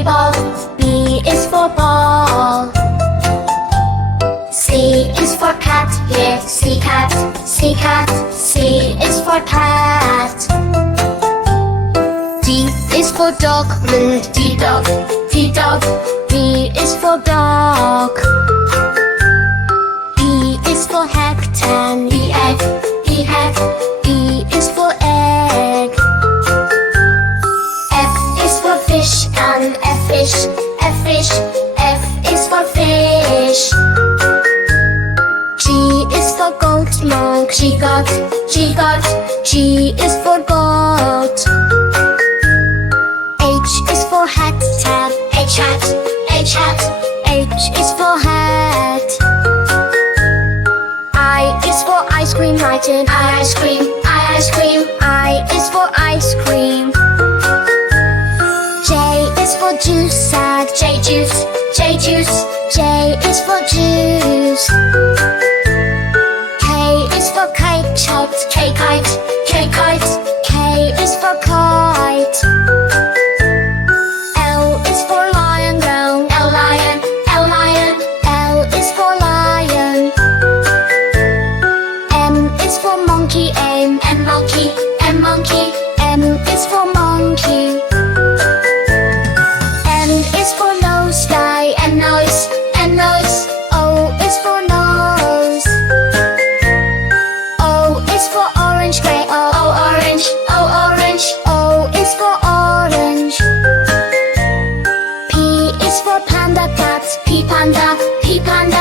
ball. B is for ball. C is for cat. Here, C cat, C cat. C is for cat. D is for dog. D dog, D dog. D is for dog. E is for egg. E egg, E egg. E is for egg. F is for fish and F fish, F fish. F is for fish. G is for goat. G goat, G goat. G is for goat. H is for hat. H hat, H hat. H is for hat. I is for ice cream. Writing ice cream, ice cream. I is for ice cream. J is for juice. J juice, J juice. J is for juice. K is for kite. K kite, K kite. K is for kite. L is for lion. L lion, L lion. L is for lion. M is for monkey. M monkey, M monkey. M is for monkey. N is for nose. N nose, N nose. O is for nose. O is for orange. Gray. O orange, O orange. O is for orange. P is for panda. P panda, P panda.